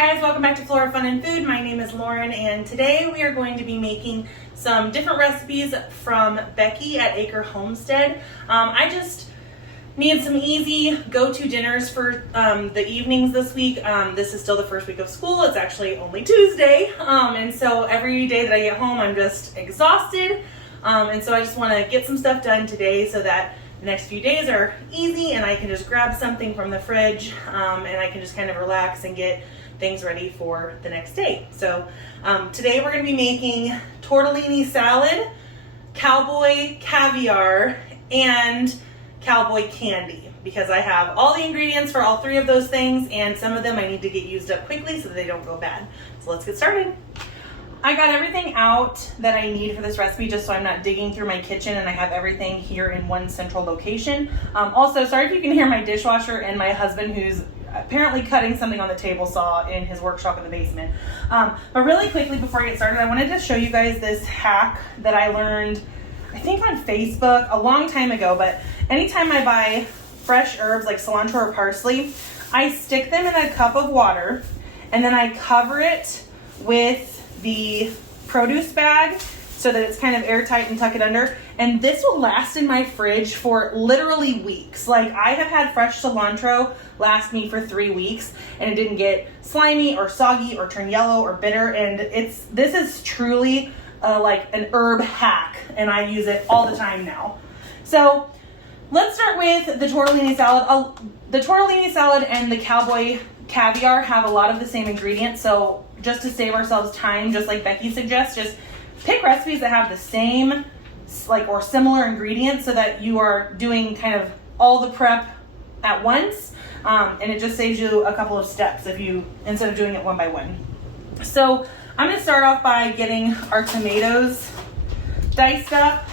guys, welcome back to Flora Fun and Food. My name is Lauren and today we are going to be making some different recipes from Becky at Acre Homestead. I just need some easy go-to dinners for the evenings this week. This is still the first week of school. It's actually only Tuesday, and so every day that I get home I'm just exhausted, and so I just want to get some stuff done today so that the next few days are easy and I can just grab something from the fridge and I can just kind of relax and get things ready for the next day. So today we're going to be making tortellini salad, Cowboy Caviar, and Cowboy Candy because I have all the ingredients for all three of those things, and some of them I need to get used up quickly so that they don't go bad. So let's get started. I got everything out that I need for this recipe just so I'm not digging through my kitchen, and I have everything here in one central location. Also, sorry if you can hear my dishwasher and my husband who's apparently cutting something on the table saw in his workshop in the basement. But really quickly before I get started, I wanted to show you guys this hack that I learned, I think on Facebook a long time ago, but anytime I buy fresh herbs like cilantro or parsley, I stick them in a cup of water and then I cover it with the produce bag so that it's kind of airtight and tuck it under, and this will last in my fridge for literally weeks. Like, I have had fresh cilantro last me for 3 weeks and it didn't get slimy or soggy or turn yellow or bitter, and this is truly like an herb hack and I use it all the time now. So let's start with the tortellini salad. The tortellini salad and the Cowboy Caviar have a lot of the same ingredients, so just to save ourselves time, just like Becky suggests, just pick recipes that have the same or similar ingredients so that you are doing kind of all the prep at once, and it just saves you a couple of steps instead of doing it one by one. So I'm going to start off by getting our tomatoes diced up.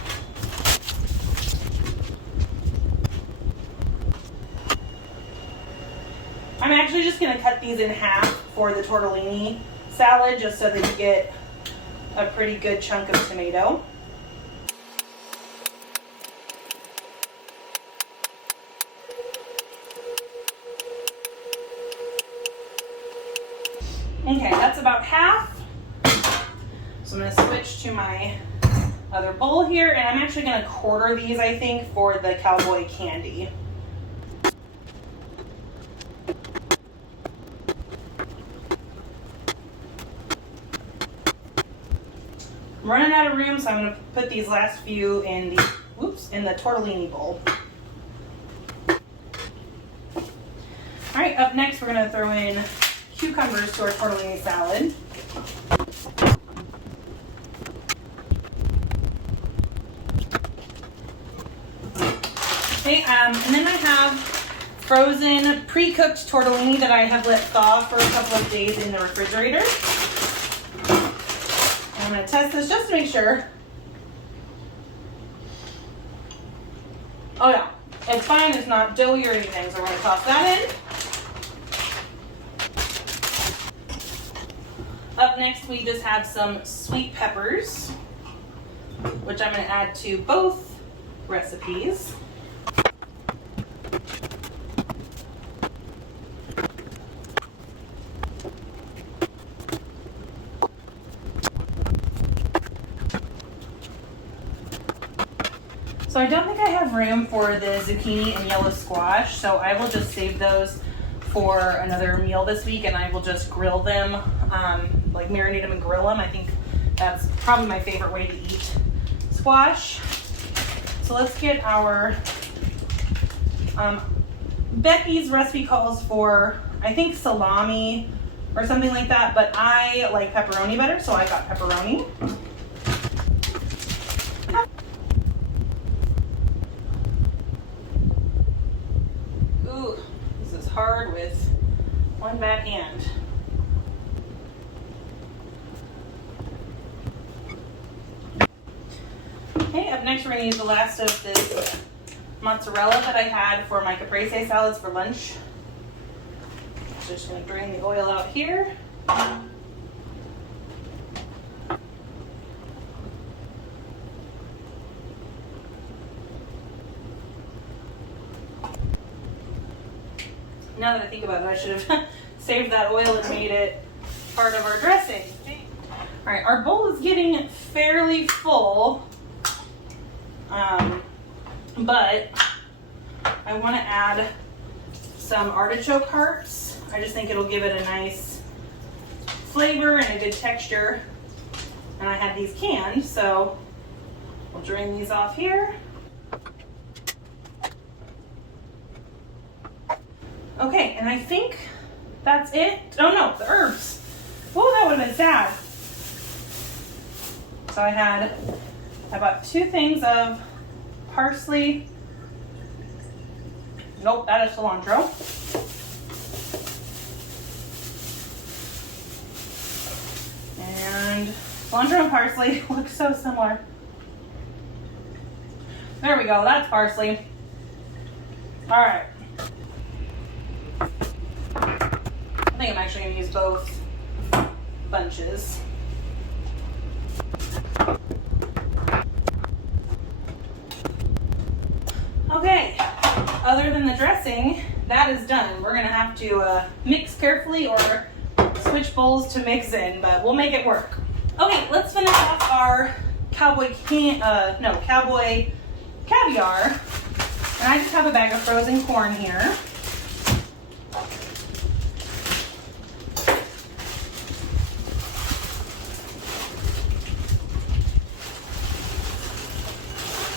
I'm actually just going to cut these in half for the tortellini salad just so that you get a pretty good chunk of tomato. Okay, that's about half. So I'm going to switch to my other bowl here, and I'm actually going to quarter these, I think, for the Cowboy Candy. I'm running out of room, so I'm going to put these last few in the tortellini bowl. All right, up next we're going to throw in cucumbers to our tortellini salad. Okay, and then I have frozen pre-cooked tortellini that I have let thaw for a couple of days in the refrigerator. I'm going to test this just to make sure. Oh yeah, it's fine. It's not doughy or anything, so we're going to toss that in. Up next, we just have some sweet peppers, which I'm going to add to both recipes. So I don't think I have room for the zucchini and yellow squash, so I will just save those for another meal this week, and I will just grill them, like marinate them and grill them. I think that's probably my favorite way to eat squash. So let's get our, Becky's recipe calls for, I think, salami or something like that, but I like pepperoni better, so I got pepperoni. Hard with one bad hand. Okay, up next we're going to use the last of this mozzarella that I had for my caprese salads for lunch. Just going to drain the oil out here. Now that I think about it, I should have saved that oil and made it part of our dressing. All right, our bowl is getting fairly full, but I want to add some artichoke hearts. I just think it'll give it a nice flavor and a good texture. And I had these canned, so we'll drain these off here. Okay, and I think that's it. Oh no, the herbs. Oh, that would have been sad. So I bought 2 things of parsley. Nope, that is cilantro. And cilantro and parsley look so similar. There we go, that's parsley. All right. I think I'm actually gonna use both bunches. Okay, other than the dressing, that is done. We're gonna have to mix carefully or switch bowls to mix in, but we'll make it work. Okay, let's finish off our Cowboy Caviar. And I just have a bag of frozen corn here.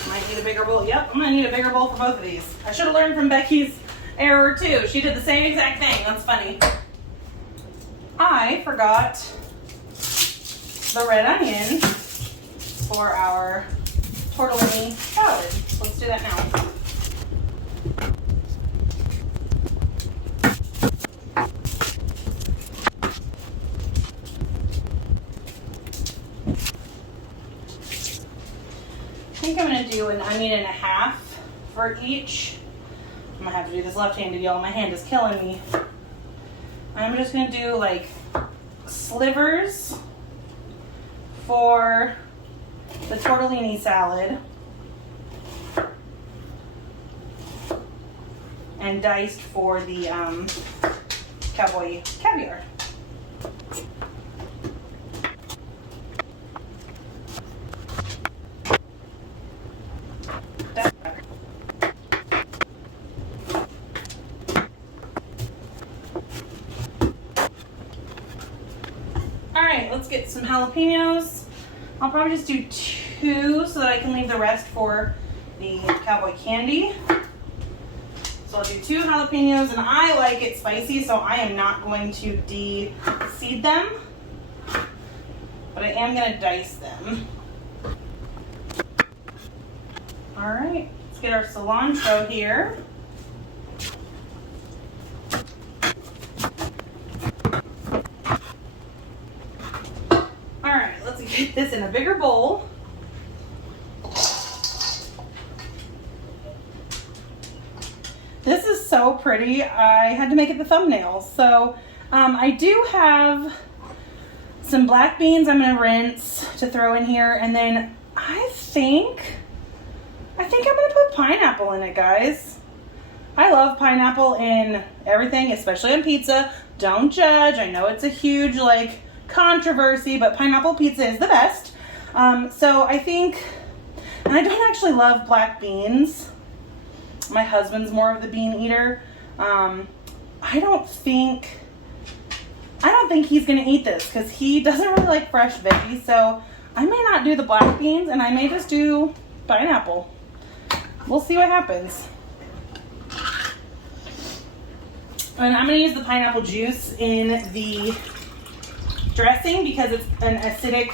Might need a bigger bowl. Yep, I'm gonna need a bigger bowl for both of these. I should have learned from Becky's error too. She did the same exact thing. That's funny. I forgot the red onion for our tortellini salad. So let's do that now. I think I'm going to do an onion and a half for each. I'm going to have to do this left-handed, y'all. My hand is killing me. I'm just going to do like slivers for the tortellini salad and diced for the Cowboy Caviar. Alright, let's get some jalapenos. I'll probably just do 2 so that I can leave the rest for the Cowboy Candy. So I'll do 2 jalapenos, and I like it spicy, so I am not going to de-seed them, but I am going to dice them. Alright, let's get our cilantro here. Alright, let's get this in a bigger bowl. This is so pretty. I had to make it the thumbnail. So I do have some black beans I'm going to rinse to throw in here. And then I think I'm going to put pineapple in it, guys. I love pineapple in everything, especially on pizza. Don't judge. I know it's a huge controversy, but pineapple pizza is the best. So I think, and I don't actually love black beans. My husband's more of the bean eater. I don't think he's gonna eat this because he doesn't really like fresh veggies. So I may not do the black beans, and I may just do pineapple. We'll see what happens. And I'm gonna use the pineapple juice in the dressing because it's an acidic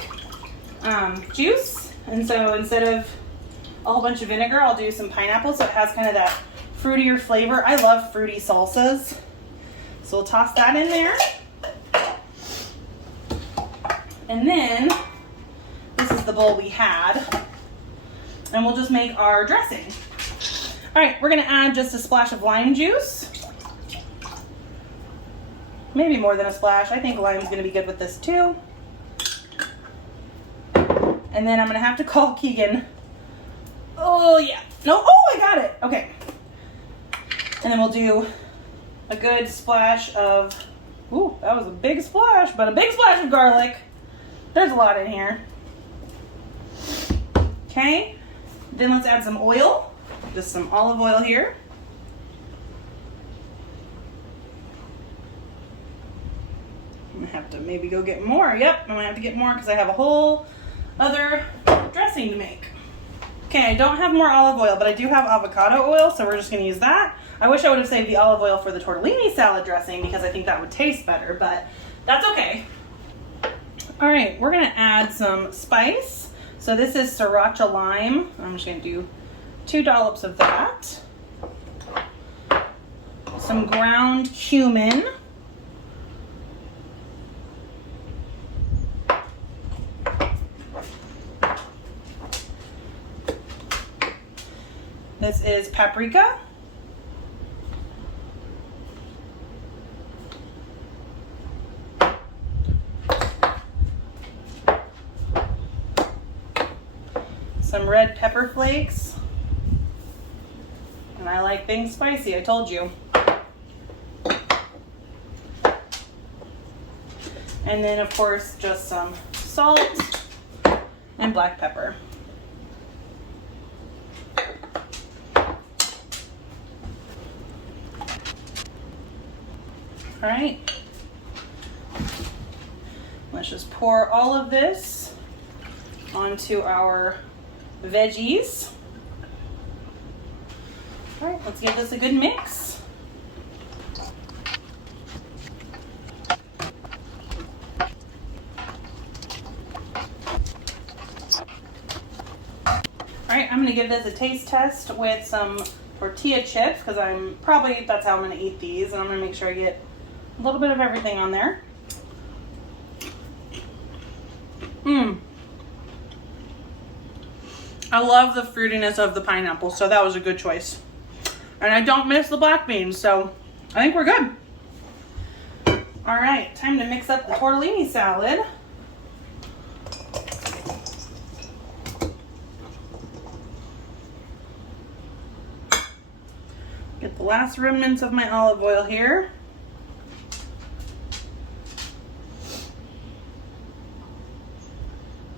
juice, and so instead of a whole bunch of vinegar, I'll do some pineapple so it has kind of that fruitier flavor. I love fruity salsas, so we'll toss that in there. And then this is the bowl we had, and we'll just make our dressing. All right, we're gonna add just a splash of lime juice. Maybe more than a splash. I think lime's gonna be good with this too. And then I'm gonna have to call Keegan. Oh yeah, no, oh I got it, okay. And then we'll do a good splash of Ooh, that was a big splash, but a big splash of garlic. There's a lot in here. Okay, then let's add some oil. Just some olive oil here. I'm gonna have to maybe go get more. Yep, I'm gonna have to get more because I have a whole other dressing to make. Okay, I don't have more olive oil, but I do have avocado oil, so we're just gonna use that. I wish I would have saved the olive oil for the tortellini salad dressing because I think that would taste better, but that's okay. All right, we're gonna add some spice. So this is sriracha lime. I'm just gonna do 2 dollops of that. Some ground cumin. This is paprika. Some red pepper flakes. And I like things spicy, I told you. And then of course just some salt and black pepper. All right, let's just pour all of this onto our veggies. All right, let's give this a good mix. All right, I'm gonna give this a taste test with some tortilla chips because that's how I'm gonna eat these, and I'm gonna make sure I get a little bit of everything on there. I love the fruitiness of the pineapple, so that was a good choice. And I don't miss the black beans, so I think we're good. All right, time to mix up the tortellini salad. Get the last remnants of my olive oil here.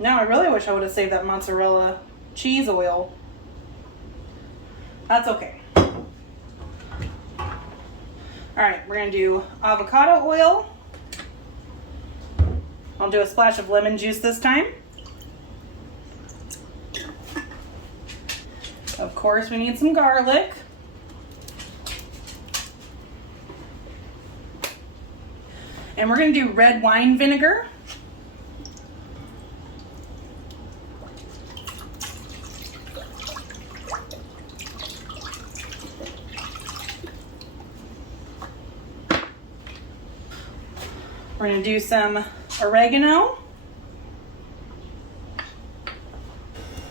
Now I really wish I would have saved that mozzarella cheese oil. That's okay. All right, we're gonna do avocado oil. I'll do a splash of lemon juice this time. Of course, we need some garlic. And we're gonna do red wine vinegar. We're gonna do some oregano,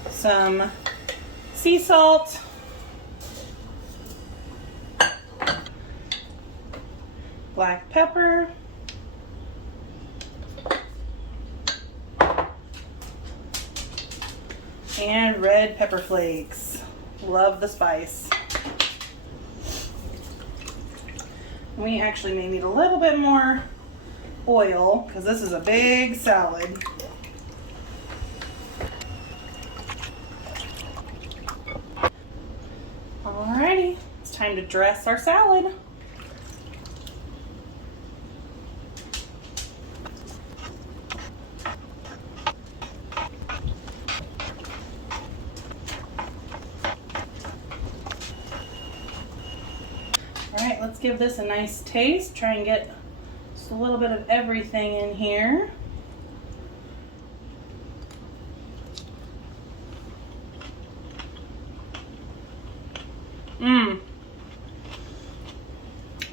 some sea salt, black pepper, and red pepper flakes. Love the spice. We actually may need a little bit more oil because this is a big salad. Alrighty, it's time to dress our salad. Alright, let's give this a nice taste. Try and get just a little bit of everything in here.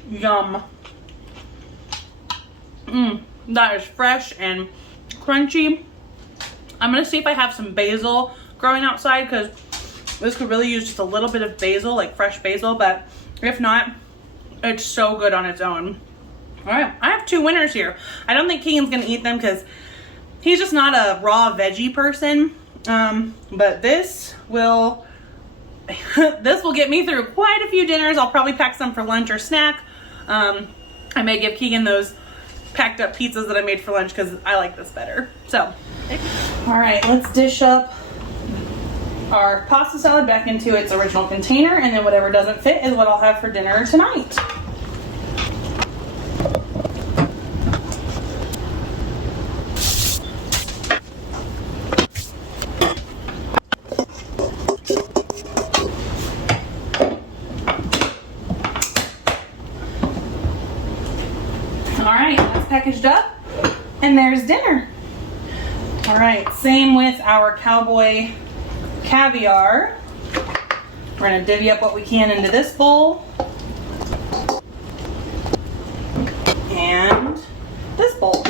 Yum. That is fresh and crunchy. I'm gonna see if I have some basil growing outside because this could really use just a little bit of basil, like fresh basil, but if not, it's so good on its own. All right, I have 2 winners here. I don't think Keegan's gonna eat them because he's just not a raw veggie person. But this will get me through quite a few dinners. I'll probably pack some for lunch or snack. I may give Keegan those packed up pizzas that I made for lunch because I like this better. So, all right, let's dish up our pasta salad back into its original container, and then whatever doesn't fit is what I'll have for dinner tonight. All right, that's packaged up, and there's dinner. All right, same with our Cowboy Caviar. We're gonna divvy up what we can into this bowl, and this bowl.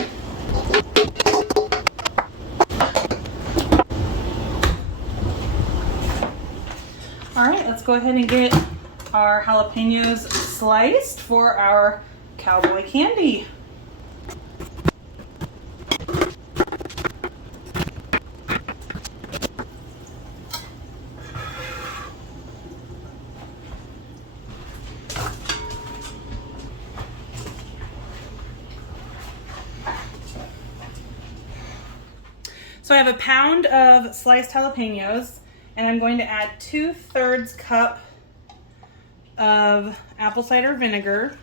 All right, let's go ahead and get our jalapenos sliced for our Cowboy Candy. So I have a pound of sliced jalapenos, and I'm going to add 2/3 cup of apple cider vinegar.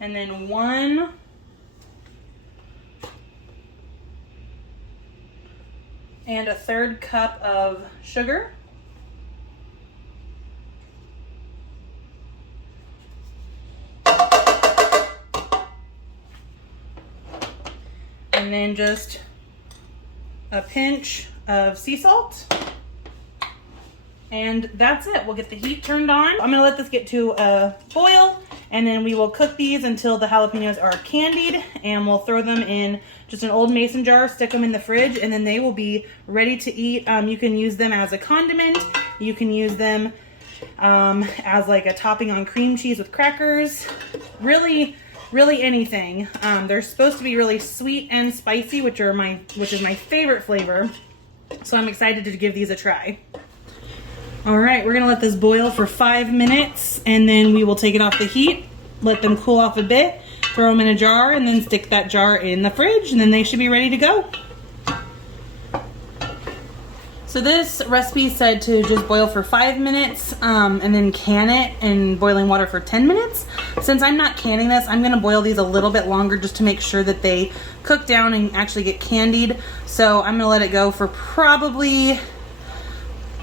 And then 1 1/3 cup of sugar. And then just a pinch of sea salt. And that's it. We'll get the heat turned on. I'm gonna let this get to a boil, and then we will cook these until the jalapenos are candied, and we'll throw them in just an old mason jar, stick them in the fridge, and then they will be ready to eat. You can use them as a condiment. You can use them as like a topping on cream cheese with crackers. Really anything. They're supposed to be really sweet and spicy, which is my favorite flavor. So I'm excited to give these a try. All right, we're gonna let this boil for 5 minutes, and then we will take it off the heat, let them cool off a bit, throw them in a jar, and then stick that jar in the fridge, and then they should be ready to go. So this recipe said to just boil for 5 minutes and then can it in boiling water for 10 minutes. Since I'm not canning this, I'm gonna boil these a little bit longer just to make sure that they cook down and actually get candied. So I'm gonna let it go for probably,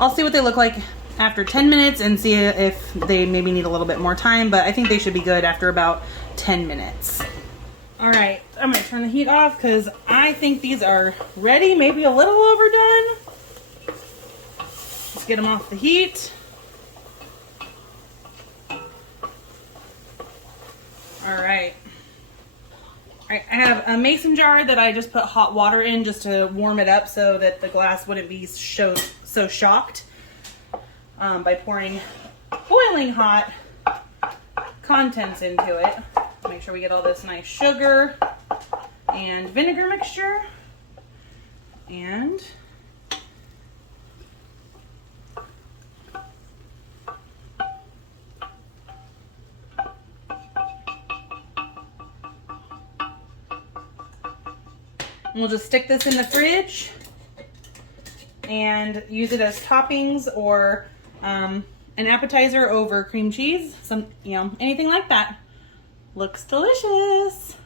I'll see what they look like after 10 minutes and see if they maybe need a little bit more time, but I think they should be good after about 10 minutes. All right, I'm gonna turn the heat off because I think these are ready, maybe a little overdone. Let's get them off the heat. All right. I have a mason jar that I just put hot water in just to warm it up so that the glass wouldn't be so shocked by pouring boiling hot contents into it. Make sure we get all this nice sugar and vinegar mixture. And we'll just stick this in the fridge and use it as toppings or an appetizer over cream cheese, anything like that. Looks delicious.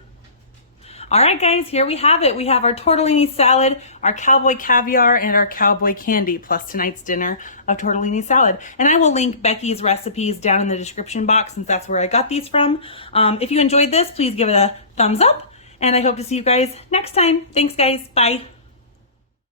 All right, guys, here we have it. We have our tortellini salad, our Cowboy Caviar, and our Cowboy Candy, plus tonight's dinner of tortellini salad. And I will link Becky's recipes down in the description box since that's where I got these from. If you enjoyed this, please give it a thumbs up, and I hope to see you guys next time. Thanks, guys. Bye.